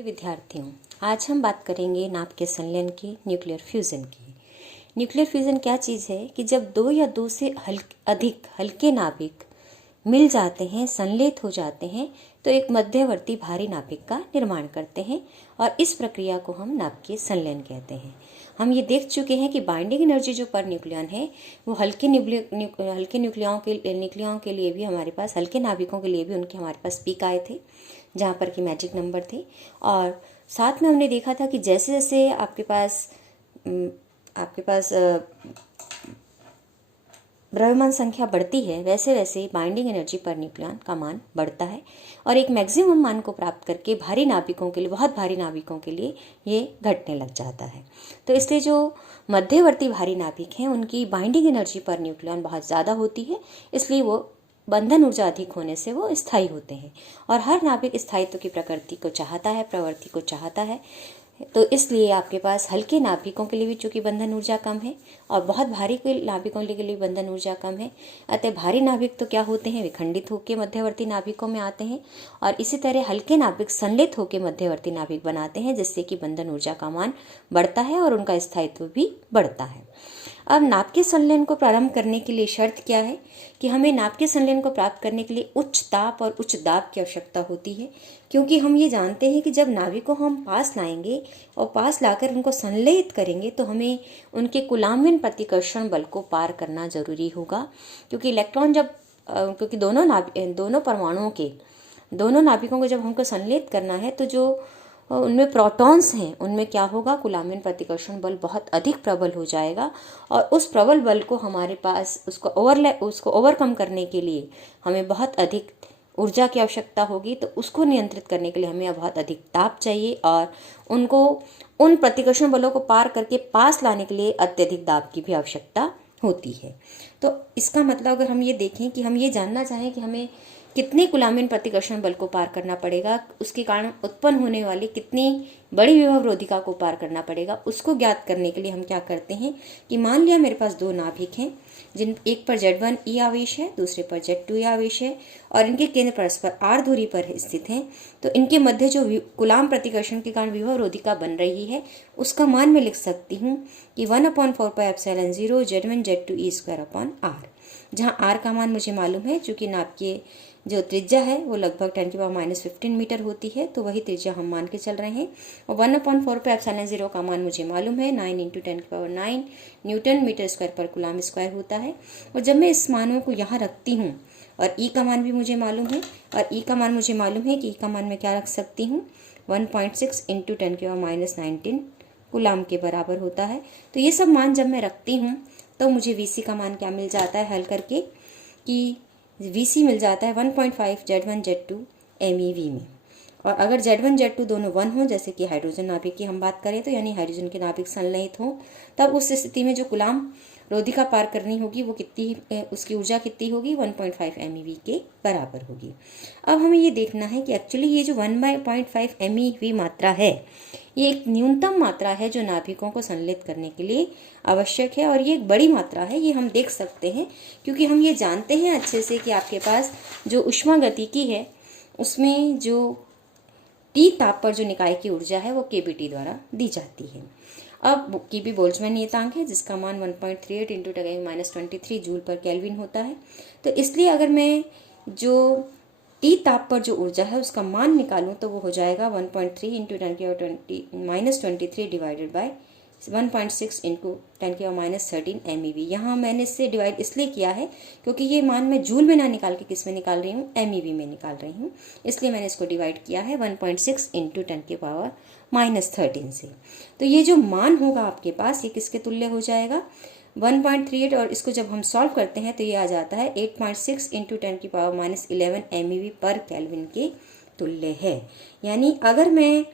प्रिय विद्यार्थियों, आज हम बात करेंगे नाभिक के संलयन की, न्यूक्लियर फ्यूजन की। न्यूक्लियर फ्यूजन क्या चीज़ है कि जब दो या दो से अधिक हल्के नाभिक मिल जाते हैं, संलेत हो जाते हैं, तो एक मध्यवर्ती भारी नाभिक का निर्माण करते हैं और इस प्रक्रिया को हम नाभिकीय संलयन कहते हैं। हम ये देख चुके हैं कि बाइंडिंग एनर्जी जो पर न्यूक्लियन है वो हल्के न्यूक्लियाओं के लिए भी हमारे पास, हल्के नाभिकों के लिए भी उनके हमारे पास पीक आए थे जहाँ पर कि मैजिक नंबर थे। और साथ में हमने देखा था कि जैसे जैसे आपके पास द्रव्यमान संख्या बढ़ती है वैसे वैसे बाइंडिंग एनर्जी पर न्यूक्लियन का मान बढ़ता है और एक मैक्सिमम मान को प्राप्त करके भारी नाभिकों के लिए, बहुत भारी नाभिकों के लिए ये घटने लग जाता है। तो इसलिए जो मध्यवर्ती भारी नाभिक हैं उनकी बाइंडिंग एनर्जी पर न्यूक्लियन बहुत ज़्यादा होती है, इसलिए वो बंधन ऊर्जा अधिक होने से वो स्थायी होते हैं और हर नाभिक स्थायित्व की प्रकृति को चाहता है, प्रवृत्ति को चाहता है। तो इसलिए आपके पास हल्के नाभिकों के लिए भी चूंकि बंधन ऊर्जा कम है और बहुत भारी के नाभिकों के लिए बंधन ऊर्जा कम है, अतः भारी नाभिक तो क्या होते हैं, विखंडित होकर मध्यवर्ती नाभिकों में आते हैं और इसी तरह हल्के नाभिक संलित होकर मध्यवर्ती नाभिक बनाते हैं, जिससे कि बंधन ऊर्जा का मान बढ़ता है और उनका स्थायित्व भी बढ़ता है। अब नाभिकीय संलयन को प्रारंभ करने के लिए शर्त क्या है कि हमें नाभिकीय संलयन को प्राप्त करने के लिए उच्च ताप और उच्च दाब की आवश्यकता होती है, क्योंकि हम ये जानते हैं कि जब नाभिक को हम पास लाएंगे और पास लाकर उनको संलयित करेंगे तो हमें उनके कुलाम्बिन प्रतिकर्षण बल को पार करना जरूरी होगा, क्योंकि इलेक्ट्रॉन क्योंकि दोनों नाभिकों को जब हमको संलयित करना है तो जो उनमें प्रोटॉन्स हैं उनमें क्या होगा, कुलाम्बिन प्रतिकर्षण बल बहुत अधिक प्रबल हो जाएगा और उस प्रबल बल को हमारे पास उसको ओवरकम करने के लिए हमें बहुत अधिक ऊर्जा की आवश्यकता होगी। तो उसको नियंत्रित करने के लिए हमें बहुत अधिक ताप चाहिए और उन प्रतिकर्षण बलों को पार करके पास लाने के लिए अत्यधिक दाब की भी आवश्यकता होती है। तो इसका मतलब अगर हम ये देखें कि हम ये जानना चाहें कि हमें कितने कुलाम्बिन प्रतिकर्षण बल को पार करना पड़ेगा, उसके कारण उत्पन्न होने वाली कितनी बड़ी विभव रोधिका को पार करना पड़ेगा, उसको ज्ञात करने के लिए हम क्या करते हैं कि मान लिया मेरे पास दो नाभिक हैं, एक पर Z1 E आवेश है, दूसरे पर Z2 E आवेश है और इनके केंद्र परस्पर R दूरी पर स्थित हैं। तो इनके मध्य जो कुलाम्ब प्रतिकर्षण के कारण विभव रोधिका बन रही है उसका मान मैं लिख सकती हूँ कि 1/4πε0 Z1 Z2 E²/R, जहाँ R का मान मुझे मालूम है, चूंकि नाभ के जो त्रिज्या है वो लगभग 10⁻⁻15 मीटर होती है, तो वही त्रिज्या हम मान के चल रहे हैं। और 1/4πε0 का मान मुझे मालूम है 9 × 10⁹ न्यूटन मीटर स्क्वायर पर कुलाम्ब स्क्वायर होता है। और जब मैं इस मानों को यहाँ रखती हूँ और E का मान भी मुझे मालूम है और E का मान मुझे मालूम है कि E का मान मैं क्या रख सकती हूँ, 1.6 × 10⁻19 कुलाम्ब के बराबर होता है। तो ये सब मान जब मैं रखती हूँ तो मुझे VC का मान क्या मिल जाता है हल करके कि VC मिल जाता है 1.5 Z1 Z2 MeV में। और अगर Z1 Z2 दोनों 1 हो, जैसे कि हाइड्रोजन नाभिक की हम बात करें तो यानी हाइड्रोजन के नाभिक संलयित हो, तब उस स्थिति में जो कुलाम्ब रोधिका पार करनी होगी वो उसकी ऊर्जा कितनी होगी, 1.5 MeV के बराबर होगी। अब हमें ये देखना है कि एक्चुअली ये जो 1/5 MeV मात्रा है ये एक न्यूनतम मात्रा है जो नाभिकों को संलयित करने के लिए आवश्यक है और ये एक बड़ी मात्रा है, ये हम देख सकते हैं क्योंकि हम ये जानते हैं अच्छे से कि आपके पास जो ऊष्मागतिकी है उसमें जो T ताप पर जो निकाय की ऊर्जा है वो kBT द्वारा दी जाती है। अब kB बोल्ट्जमैन नियतांक है जिसका मान 1.38 × 10⁻23 जूल पर केल्विन होता है। तो इसलिए अगर मैं जो T ताप पर जो ऊर्जा है उसका मान निकालूं तो वो हो जाएगा 1.3 × 10⁻23 डिवाइडेड बाय 1.6 × 10⁻13 MeV। यहाँ मैंने इससे डिवाइड इसलिए किया है क्योंकि ये मान मैं जूल में ना निकाल के किस में निकाल रही हूँ, MeV में निकाल रही हूँ, इसलिए मैंने इसको डिवाइड किया है 1.6 × 10⁻13 से। तो ये जो मान होगा आपके पास ये किसके तुल्य हो जाएगा, 1.38, और इसको जब हम सॉल्व करते हैं तो ये आ जाता है 8.6 × 10⁻11 MeV पर केल्विन के तुल्य है। यानी अगर मैं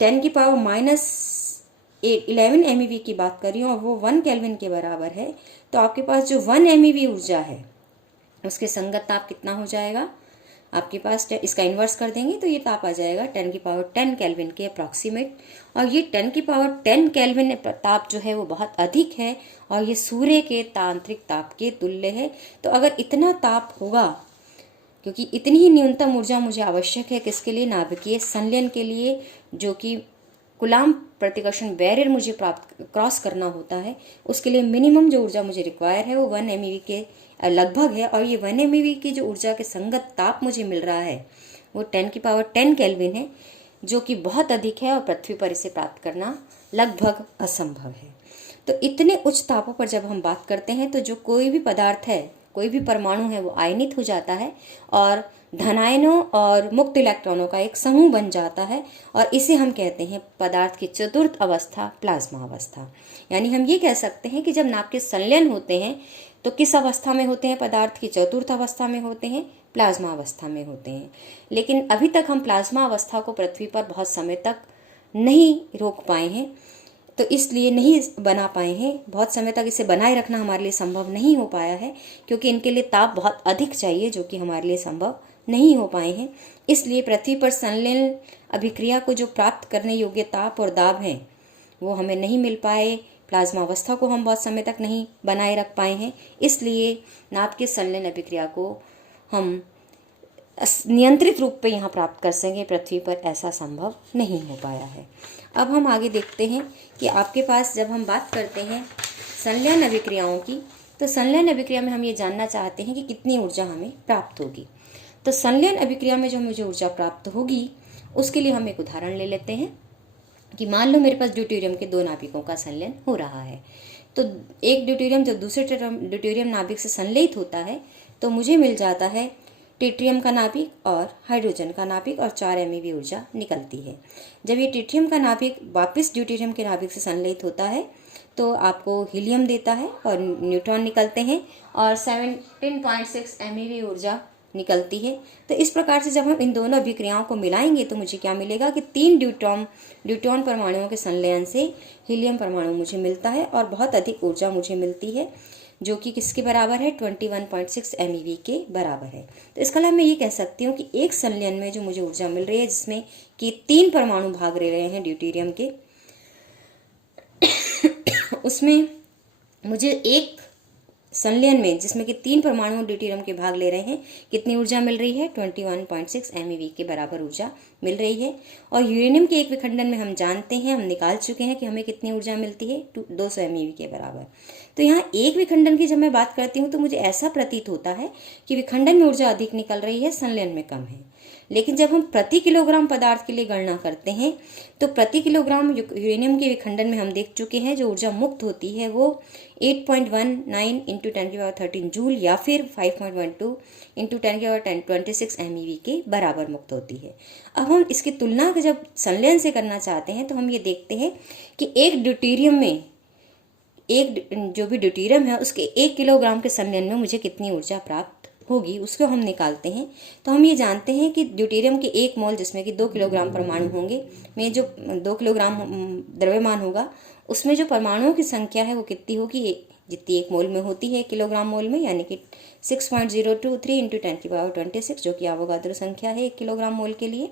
10⁻11 MeV की बात कर रही हूँ और वो 1 केल्विन के बराबर है, तो आपके पास जो 1 MeV ऊर्जा है उसके संगत ताप कितना हो जाएगा, आपके पास इसका इन्वर्स कर देंगे तो ये ताप आ जाएगा 10⁻10 केल्विन के अप्रॉक्सीमेट। और ये 10⁻10 केल्विन ताप जो है वो बहुत अधिक है और ये सूर्य के तांत्रिक ताप के तुल्य है। तो अगर इतना ताप होगा क्योंकि इतनी ही न्यूनतम ऊर्जा मुझे आवश्यक है किसके लिए, नाभिकीय संलयन के लिए, जो कि कूलाम्ब प्रतिकर्षण बैरियर मुझे प्राप्त क्रॉस करना होता है। उसके लिए मिनिमम जो ऊर्जा मुझे रिक्वायर है वो 1 MeV के लगभग है। और ये 1 MeV की जो ऊर्जा के संगत ताप मुझे मिल रहा है वो 10⁻10 केल्विन है, जो कि बहुत अधिक है और पृथ्वी पर इसे प्राप्त करना लगभग असंभव है। तो इतने उच्च तापों पर जब हम बात करते हैं तो जो कोई भी पदार्थ है, कोई भी परमाणु है, वो आयनित हो जाता है और धनायनों और मुक्त इलेक्ट्रॉनों का एक समूह बन जाता है। और इसे हम कहते हैं पदार्थ की चतुर्थ अवस्था, प्लाज्मा अवस्था। यानी हम ये कह सकते हैं कि जब नाभ के संलयन होते हैं तो किस अवस्था में होते हैं, पदार्थ की चतुर्थ अवस्था में होते हैं, प्लाज्मा अवस्था में होते हैं। लेकिन अभी तक हम प्लाज्मा अवस्था को पृथ्वी पर बहुत समय तक नहीं रोक पाए हैं, तो इसलिए नहीं बना पाए हैं, बहुत समय तक इसे बनाए रखना हमारे लिए संभव नहीं हो पाया है, क्योंकि इनके लिए ताप बहुत अधिक चाहिए, जो कि हमारे लिए संभव नहीं हो पाए हैं। इसलिए पृथ्वी पर संलयन अभिक्रिया को जो प्राप्त करने योग्य ताप और दाब हैं वो हमें नहीं मिल पाए। प्लाज्मा अवस्था को हम बहुत समय तक नहीं बनाए रख पाए हैं, इसलिए नाभ के संलयन अभिक्रिया को हम नियंत्रित रूप पे यहाँ प्राप्त कर सकें, पृथ्वी पर ऐसा संभव नहीं हो पाया है। अब हम आगे देखते हैं कि आपके पास जब हम बात करते हैं संलयन अभिक्रियाओं की, तो संलयन अभिक्रिया में हम ये जानना चाहते हैं कि कितनी ऊर्जा हमें प्राप्त होगी। तो संलयन अभिक्रिया में जो मुझे ऊर्जा प्राप्त होगी उसके लिए हम एक उदाहरण ले लेते हैं कि मान लो मेरे पास ड्यूटेरियम के 2 नाभिकों का संलयन हो रहा है। तो एक ड्यूटेरियम जब दूसरे ड्यूटेरियम नाभिक से संलयित होता है तो मुझे मिल जाता है ट्रिटियम का नाभिक और हाइड्रोजन का नाभिक, और 4 MeV ऊर्जा निकलती है। जब ये ट्रिटियम का नाभिक वापस ड्यूटेरियम के नाभिक से संलयित होता है तो आपको हीलियम देता है और न्यूट्रॉन निकलते हैं और 17.6 MeV ऊर्जा निकलती है। तो इस प्रकार से जब हम इन दोनों अभिक्रियाओं को मिलाएंगे तो मुझे क्या मिलेगा कि 3 ड्यूट्रॉन परमाणुओं के संलयन से हीलियम परमाणु मुझे मिलता है और बहुत अधिक ऊर्जा मुझे मिलती है, जो कि किसके बराबर है, 21.6 MeV के बराबर है। तो इसका मतलब मैं ये कह सकती हूँ कि एक संलयन में जो मुझे ऊर्जा मिल रही है जिसमें कि 3 परमाणु भाग ले रहे हैं ड्यूटेरियम के, उसमें मुझे एक संलयन में जिसमें कि 3 परमाणु ड्यूटेरियम के भाग ले रहे हैं कितनी ऊर्जा मिल रही है, 21.6 MeV के बराबर ऊर्जा मिल रही है। और यूरेनियम के एक विखंडन में हम जानते हैं, हम निकाल चुके हैं कि हमें कितनी ऊर्जा मिलती है, 200 MeV के बराबर। तो यहाँ एक विखंडन की जब मैं बात करती हूँ तो मुझे ऐसा प्रतीत होता है कि विखंडन में ऊर्जा अधिक निकल रही है, संलयन में कम है। लेकिन जब हम प्रति किलोग्राम पदार्थ के लिए गणना करते हैं तो प्रति किलोग्राम यूरेनियम के विखंडन में हम देख चुके हैं जो ऊर्जा मुक्त होती है वो 8.19 इंटू 10⁻13 जूल या फिर 5.12 इंटू 10⁻26 MeV के बराबर मुक्त होती है। अब हम इसकी तुलना जब संलयन से करना चाहते हैं तो हम ये देखते हैं कि एक ड्यूटेरियम में, एक जो भी ड्यूटेरियम है उसके 1 किलोग्राम के संलयन में मुझे कितनी ऊर्जा प्राप्त होगी, उसको हम निकालते हैं। तो हम ये जानते हैं कि ड्यूटेरियम के 1 मोल जिसमें कि 2 किलोग्राम परमाणु होंगे में जो 2 किलोग्राम द्रव्यमान होगा उसमें जो परमाणुओं की संख्या है वो कितनी होगी, जितनी 1 मोल में होती है 1 किलोग्राम मोल में, यानी कि 6.023 इंटू 10⁻26, जो कि अवोगाद्रो संख्या है 1 किलोग्राम मोल के लिए।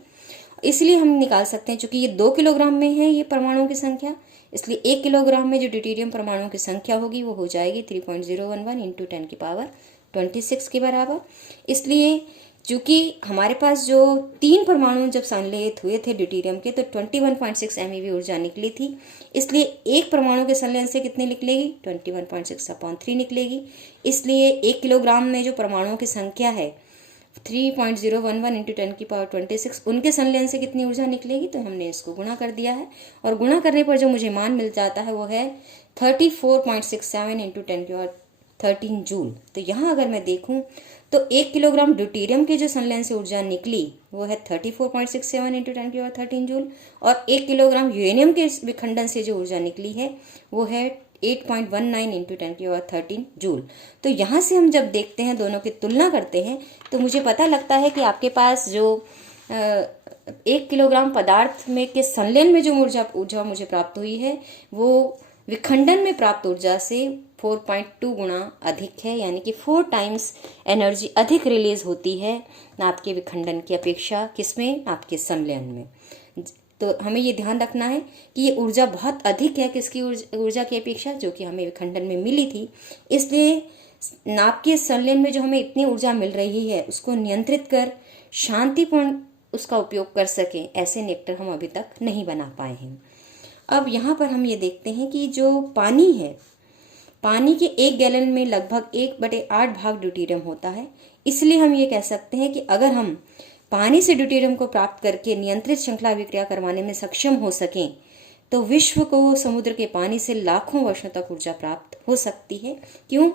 इसलिए हम निकाल सकते हैं, चूंकि ये 2 किलोग्राम में है ये परमाणुओं की संख्या, इसलिए 1 किलोग्राम में जो ड्यूटेरियम परमाणुओं की संख्या होगी वो हो जाएगी 3.011 इंटू 10⁻26 के बराबर। इसलिए चूंकि हमारे पास जो 3 परमाणु जब संलयित हुए थे ड्यूटेरियम के तो 21.6 MeV ऊर्जा निकली थी, इसलिए एक परमाणु के संलयन से कितनी निकलेगी, 21.6/3 निकलेगी। इसलिए 1 किलोग्राम में जो परमाणुओं की संख्या है 3.011 इंटू 10⁻26, उनके संलयन से कितनी ऊर्जा निकलेगी, तो हमने इसको गुणा कर दिया है और गुणा करने पर जो मुझे मान मिल जाता है वो है 34.67 इंटू 10⁻13 जूल। तो यहाँ अगर मैं देखूँ तो 1 किलोग्राम ड्यूटेरियम के जो संलयन से ऊर्जा निकली वो है 34.67 इंटू 10⁻13 जूल, और 1 किलोग्राम यूरेनियम के विखंडन से जो ऊर्जा निकली है वो है 8.19 इंटू 10⁻13 जूल। तो यहाँ से हम जब देखते हैं, दोनों की तुलना करते हैं, तो मुझे पता लगता है कि आपके पास जो 1 किलोग्राम पदार्थ में के संलयन में जो ऊर्जा मुझे प्राप्त हुई है वो विखंडन में प्राप्त ऊर्जा से 4.2 गुना अधिक है, यानी कि 4 टाइम्स एनर्जी अधिक रिलीज होती है नाभ के विखंडन की अपेक्षा, किसमें, नाभ के संलयन में। तो हमें ये ध्यान रखना है कि ये ऊर्जा बहुत अधिक है किसकी ऊर्जा की अपेक्षा, जो कि हमें विखंडन में मिली थी। इसलिए नाभिकीय संलयन में जो हमें इतनी ऊर्जा मिल रही है उसको नियंत्रित कर शांतिपूर्ण उसका उपयोग कर सकें, ऐसे नेक्टर हम अभी तक नहीं बना पाए हैं। अब यहाँ पर हम ये देखते हैं कि जो पानी है, पानी के 1 गैलन में लगभग 1/8 भाग ड्यूटेरियम होता है। इसलिए हम ये कह सकते हैं कि अगर हम पानी से ड्यूटेरियम को प्राप्त करके नियंत्रित श्रृंखला अभिक्रिया करवाने में सक्षम हो सकें तो विश्व को समुद्र के पानी से लाखों वर्षों तक ऊर्जा प्राप्त हो सकती है। क्यों?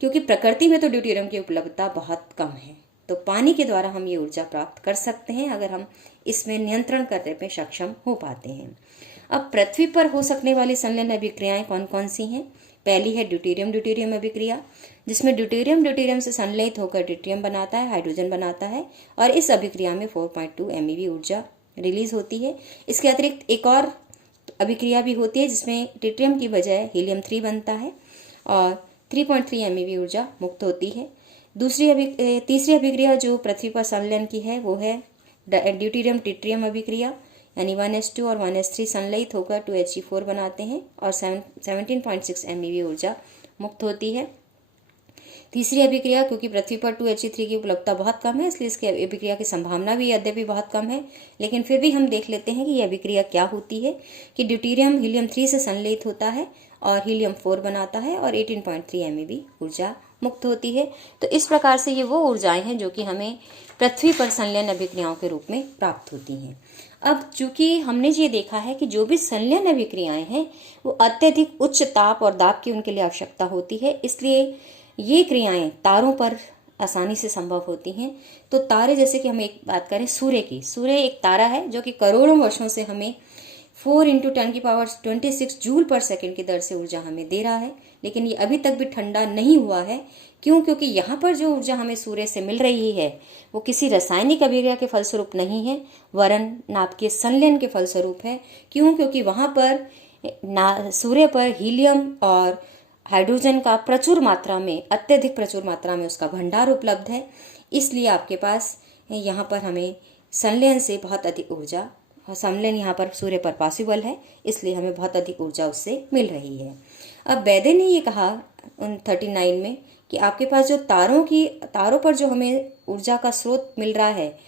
क्योंकि प्रकृति में तो ड्यूटेरियम की उपलब्धता बहुत कम है, तो पानी के द्वारा हम ये ऊर्जा प्राप्त कर सकते हैं अगर हम इसमें नियंत्रण करने में सक्षम हो पाते हैं। अब पृथ्वी पर हो सकने वाली संलयन अभिक्रियाएं कौन कौन सी हैं? पहली है ड्यूटेरियम ड्यूटेरियम अभिक्रिया, जिसमें ड्यूटेरियम से संलयित होकर ड्यूटेरियम बनाता है, हाइड्रोजन बनाता है, और इस अभिक्रिया में 4.2 MeV ऊर्जा रिलीज होती है। इसके अतिरिक्त एक और अभिक्रिया भी होती है जिसमें ड्यूटेरियम की बजाय हीलियम 3 बनता है और 3.3 MeV ऊर्जा मुक्त होती है। तीसरी अभिक्रिया जो पृथ्वी पर संलयन की है वो है ड्यूटेरियम ट्रिटियम अभिक्रिया, यानी 1s2 और 1s3 संलयित होकर 2He4 बनाते हैं और 17.6 MeV ऊर्जा मुक्त होती है। तीसरी अभिक्रिया, क्योंकि पृथ्वी पर 2He3 की उपलब्धता बहुत कम है इसलिए इसकी अभिक्रिया की संभावना भी यद्यपि बहुत कम है, लेकिन फिर भी हम देख लेते हैं कि यह अभिक्रिया क्या होती है कि ड्यूटेरियम हीलियम 3 से संलयित होता है और हीलियम 4 बनाता है और 18.3 MeV ऊर्जा मुक्त होती है। तो इस प्रकार से ये वो ऊर्जाएं हैं जो कि हमें पृथ्वी पर संलयन अभिक्रियाओं के रूप में प्राप्त होती हैं। अब चूंकि हमने ये देखा है कि जो भी संलयन अभिक्रियाएं हैं वो अत्यधिक उच्च ताप और दाब की उनके लिए आवश्यकता होती है, इसलिए ये क्रियाएं तारों पर आसानी से संभव होती हैं। तो तारे, जैसे कि हम एक बात करें सूर्य की, सूर्य एक तारा है जो कि करोड़ों वर्षों से हमें 4 × 10⁻26 जूल पर सेकेंड की दर से ऊर्जा हमें दे रहा है, लेकिन ये अभी तक भी ठंडा नहीं हुआ है। क्यों? क्योंकि यहाँ पर जो ऊर्जा हमें सूर्य से मिल रही है वो किसी रासायनिक अभिक्रिया के फलस्वरूप नहीं है, वरन नाभिकीय संलयन के फलस्वरूप है। क्यों? क्योंकि वहाँ पर सूर्य पर हीलियम और हाइड्रोजन का प्रचुर मात्रा में, अत्यधिक प्रचुर मात्रा में उसका भंडार उपलब्ध है। इसलिए आपके पास यहाँ पर हमें संलयन से बहुत अधिक ऊर्जा, संलयन यहाँ पर सूर्य पर पॉसिबल है, इसलिए हमें बहुत अधिक ऊर्जा उससे मिल रही है। अब वैदे ने ये कहा 39 में कि आपके पास जो तारों पर जो हमें ऊर्जा का स्रोत मिल रहा है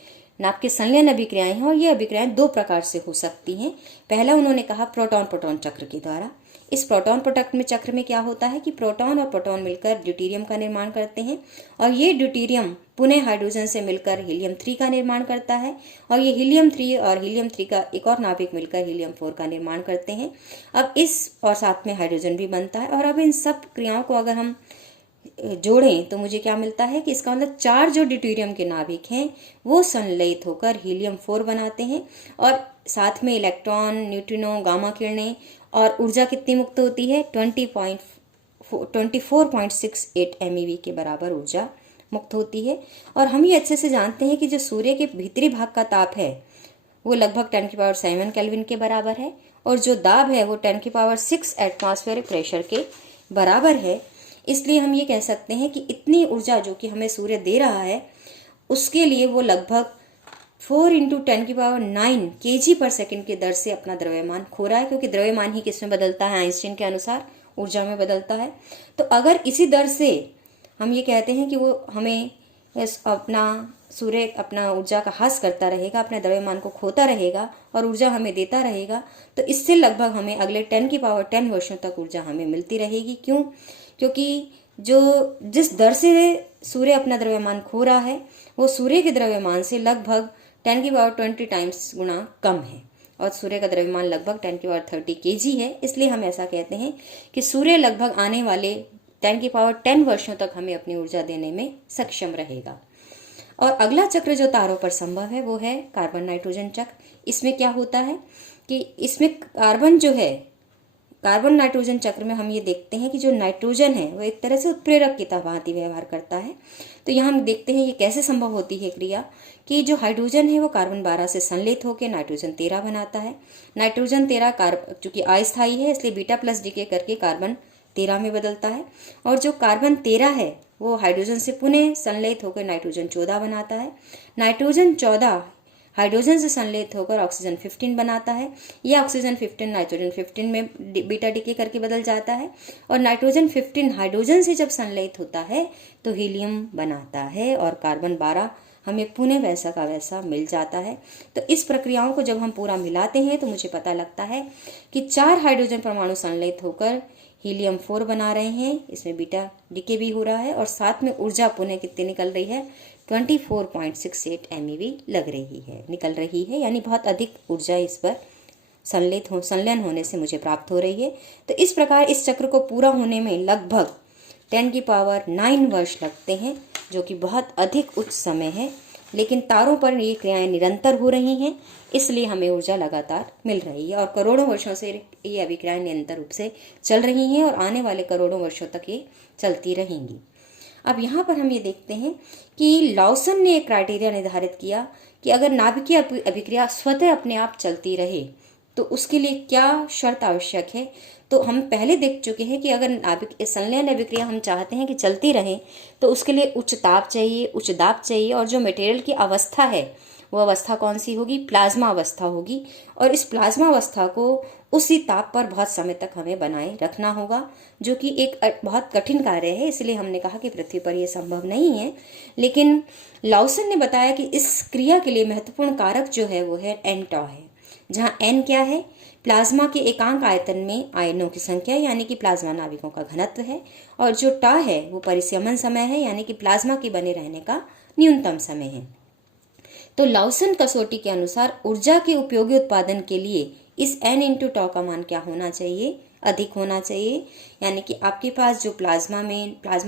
नाभिकीय संलयन अभिक्रियाएं हैं, और ये अभिक्रियाएं 2 प्रकार से हो सकती हैं। पहला उन्होंने कहा प्रोटॉन प्रोटॉन चक्र के द्वारा। इस प्रोटॉन प्रोटॉन चक्र में क्या होता है कि प्रोटॉन और प्रोटॉन मिलकर ड्यूटेरियम का निर्माण करते हैं और ये ड्यूटेरियम पुनः हाइड्रोजन से मिलकर हीलियम 3 का निर्माण करता है और ये हीलियम 3 और हीलियम 3 का एक और नाभिक मिलकर हीलियम 4 का निर्माण करते हैं। अब इस और साथ में हाइड्रोजन भी बनता है, और अब इन सब क्रियाओं को अगर हम जोड़ें तो मुझे क्या मिलता है कि इसका मतलब 4 जो ड्यूटेरियम के नाभिक हैं वो संलयित होकर हीलियम 4 बनाते हैं और साथ में इलेक्ट्रॉन, न्यूट्रिनो, गामा किरणें, और ऊर्जा कितनी मुक्त होती है 24.68 MeV के बराबर ऊर्जा मुक्त होती है। और हम ये अच्छे से जानते हैं कि जो सूर्य के भीतरी भाग का ताप है वो लगभग 10⁻7 केल्विन के बराबर है और जो दाब है वो 10⁻6 एटमॉस्फेरिक प्रेशर के बराबर है। इसलिए हम ये कह सकते हैं कि इतनी ऊर्जा जो कि हमें सूर्य दे रहा है उसके लिए वो लगभग 4 × 10⁹ kg पर सेकेंड की दर से अपना द्रव्यमान खो रहा है, क्योंकि द्रव्यमान ही किसमें बदलता है, आइंस्टीन के अनुसार ऊर्जा में बदलता है। तो अगर इसी दर से हम ये कहते हैं कि वो हमें सूर्य अपना ऊर्जा का ह्रास करता रहेगा, अपने द्रव्यमान को खोता रहेगा और ऊर्जा हमें देता रहेगा, तो इससे लगभग हमें अगले 10⁻10 वर्षों तक ऊर्जा हमें मिलती रहेगी। क्यों? क्योंकि जिस दर से सूर्य अपना द्रव्यमान खो रहा है वो सूर्य के द्रव्यमान से लगभग 10⁻20 टाइम्स गुना कम है और सूर्य का द्रव्यमान लगभग 10⁻30 kg है। इसलिए हम ऐसा कहते हैं कि सूर्य लगभग आने वाले 10⁻10 वर्षों तक हमें अपनी ऊर्जा देने में सक्षम रहेगा। और अगला चक्र जो तारों पर संभव है वो है कार्बन नाइट्रोजन चक्र। इसमें क्या होता है कि इसमें कार्बन नाइट्रोजन चक्र में हम ये देखते हैं कि जो नाइट्रोजन है वो एक तरह से उत्प्रेरक की भांति व्यवहार करता है। तो यहाँ हम देखते हैं ये कैसे संभव होती है क्रिया कि जो हाइड्रोजन है वो कार्बन 12 से संलयित होकर नाइट्रोजन 13 बनाता है। नाइट्रोजन 13 चूंकि अस्थायी है इसलिए बीटा प्लस डीके करके कार्बन 13 में बदलता है और जो कार्बन 13 है वो हाइड्रोजन से पुनः संलयित होकर नाइट्रोजन 14 बनाता है। नाइट्रोजन 14 हाइड्रोजन से संश्लेषित होकर ऑक्सीजन 15 बनाता है। यह ऑक्सीजन 15 नाइट्रोजन 15 में बीटा डीके करके बदल जाता है और नाइट्रोजन 15 हाइड्रोजन से जब संश्लेषित होता है तो हीलियम बनाता है और कार्बन 12 हमें पुनः वैसा का वैसा मिल जाता है। तो इस प्रक्रियाओं को जब हम पूरा मिलाते हैं तो मुझे पता लगता है कि 4 हाइड्रोजन परमाणु संश्लेषित होकर हीलियम 4 बना रहे हैं, इसमें बीटा डीके भी हो रहा है और साथ में ऊर्जा पुनः कितनी निकल रही है, 24.68 MeV निकल रही है, यानी बहुत अधिक ऊर्जा इस पर संलयन होने से मुझे प्राप्त हो रही है। तो इस प्रकार इस चक्र को पूरा होने में लगभग 10⁹ वर्ष लगते हैं, जो कि बहुत अधिक उच्च समय है, लेकिन तारों पर ये क्रियाएं निरंतर हो रही हैं, इसलिए हमें ऊर्जा लगातार मिल रही है और करोड़ों वर्षों से ये अभिक्रियाएं निरंतर रूप से चल रही हैं और आने वाले करोड़ों वर्षों तक ये चलती रहेंगी। अब यहाँ पर हम ये देखते हैं कि लॉसन ने एक क्राइटेरिया निर्धारित किया कि अगर नाभिकीय अभिक्रिया स्वतः अपने आप चलती रहे तो उसके लिए क्या शर्त आवश्यक है। तो हम पहले देख चुके हैं कि अगर नाभिक संलयन अभिक्रिया हम चाहते हैं कि चलती रहे तो उसके लिए उच्च ताप चाहिए, उच्च दाब चाहिए, और जो मटेरियल की अवस्था है वो अवस्था कौन सी होगी, प्लाज्मा अवस्था होगी, और इस प्लाज्मा अवस्था को उसी ताप पर बहुत समय तक हमें बनाए रखना होगा, जो कि एक बहुत कठिन कार्य है। इसलिए हमने कहा कि पृथ्वी पर यह संभव नहीं है। लेकिन लॉसन ने बताया कि इस क्रिया के लिए महत्वपूर्ण कारक जो है वो है n-tau है, जहाँ n क्या है, प्लाज्मा के एकांक आयतन में आयनों की संख्या यानी कि प्लाज्मा नाभिकों का घनत्व है, और जो टा है वो परिसमन समय है यानी कि प्लाज्मा के बने रहने का न्यूनतम समय है। तो लॉसन कसौटी के अनुसार ऊर्जा के उपयोगी उत्पादन के लिए इस n/τ का मान क्या होना चाहिए, अधिक होना चाहिए, यानी कि आपके पास जो प्लाज्मा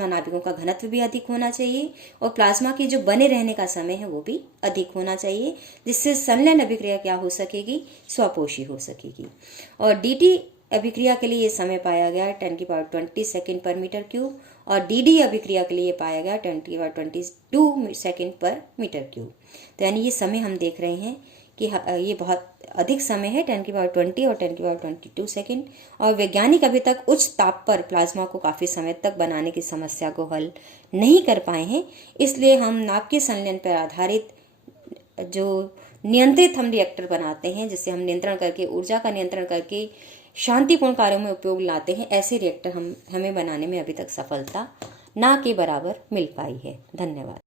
नाभिकों का घनत्व भी अधिक होना चाहिए और प्लाज्मा के जो बने रहने का समय है वो भी अधिक होना चाहिए, जिससे संलयन अभिक्रिया क्या हो सकेगी, स्वपोषी हो सकेगी। और dt अभिक्रिया के लिए ये समय पाया गया 10⁻20 सेकेंड पर मीटर क्यूब और dd अभिक्रिया के लिए पाया गया 10⁻22 सेकेंड पर मीटर क्यूब। तो यानी ये समय हम देख रहे हैं कि ये बहुत अधिक समय है, 10⁻20 और 10⁻22 सेकेंड, और वैज्ञानिक अभी तक उच्च ताप पर प्लाज्मा को काफ़ी समय तक बनाने की समस्या को हल नहीं कर पाए हैं। इसलिए हम नाभिकीय संलयन पर आधारित जो नियंत्रित हम रिएक्टर बनाते हैं, जिससे हम नियंत्रण करके ऊर्जा का नियंत्रण करके शांतिपूर्ण कार्यों में उपयोग लाते हैं, ऐसे रिएक्टर हमें बनाने में अभी तक सफलता ना के बराबर मिल पाई है। धन्यवाद।